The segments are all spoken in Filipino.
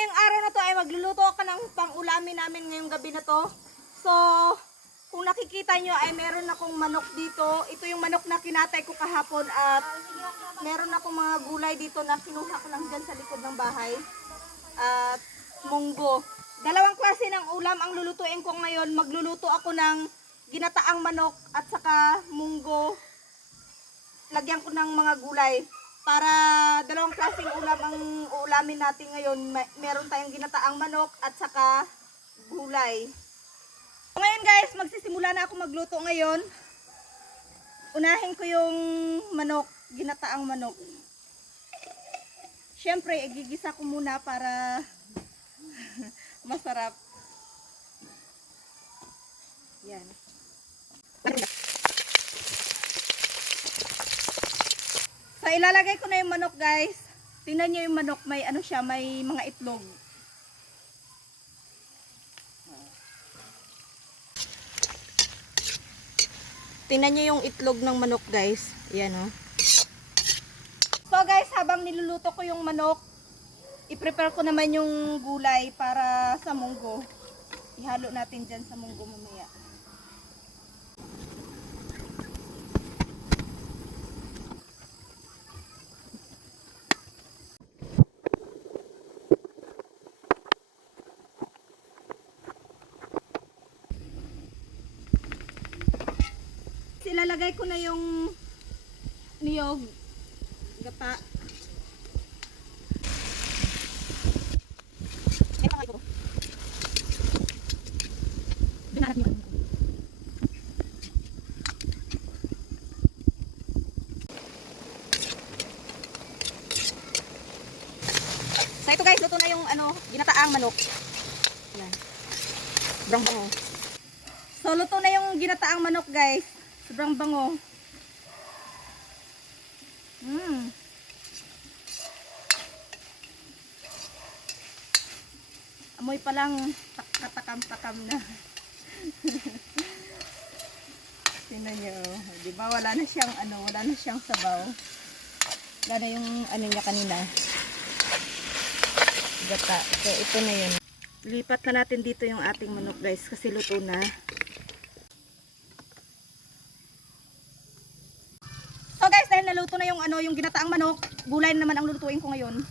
ngayong araw na to ay magluluto ako ng pang-ulamin namin ngayong gabi na to. So, kung nakikita nyo ay meron akong manok dito. Ito yung manok na kinatay ko kahapon at meron akong mga gulay dito na kinuha ko lang dyan sa likod ng bahay. At munggo. Dalawang klase ng ulam ang lulutuin ko ngayon. Magluluto ako ng ginataang manok at saka munggo. Lagyan ko ng mga gulay. Para dalawang klaseng ulam ang uulamin natin ngayon. Meron tayong ginataang manok at saka gulay. So ngayon guys, magsisimula na ako magluto ngayon. Unahin ko yung manok, ginataang manok. Siyempre, igigisa ko muna para masarap. Yan. So, ilalagay ko na yung manok guys. Tingnan nyo yung manok, may ano siya, may mga itlog. Tingnan nyo yung itlog ng manok guys. Ayan o. So guys, habang niluluto ko yung manok, i-prepare ko naman yung gulay para sa munggo. Ihalo natin dyan sa munggo mamaya. Ilalagay ko na yung niyog, gata. So ito guys, luto na yung ano, ginataang manok. Yan. Sobrang bango. So luto na yung ginataang manok guys. Sobrang bango. Amoy pa lang katakam-takam na. Tingnan nyo. Di ba wala na siyang ano, wala na siyang sabaw. Wala na yung ano niya kanina. Gata. So ito na yun. Lipat na natin dito yung ating manok guys kasi luto na. Naluto na yung ano, yung ginataang manok, gulay naman ang lulutuin ko ngayon.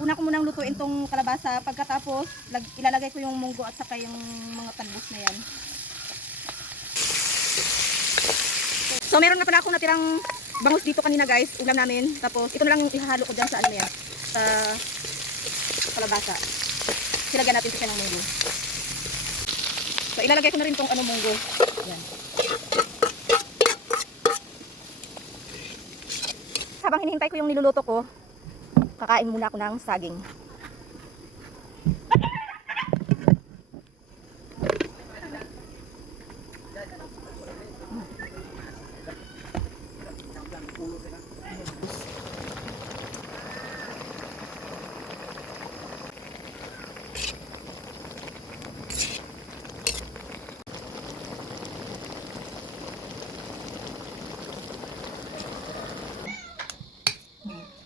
Una ko munang lutuin tong kalabasa, pagkatapos ilalagay ko yung munggo at saka yung mga talbos na yan. So meron na pala akong natirang bangus dito kanina guys, ulam namin. Tapos ito na lang yung ihahalo ko dyan sa ano yan, sa kalabasa. Silagyan natin siya ng munggo. So ilalagay ko na rin tong ano munggo. Yan. Habang hinihintay ko yung niluluto ko, kakain muna ako ng saging.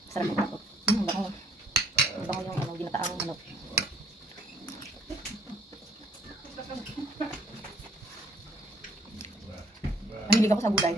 Sarap ng manok. Bango. Bango yung ano, ginataang manok. Mahilig ako sa gulay.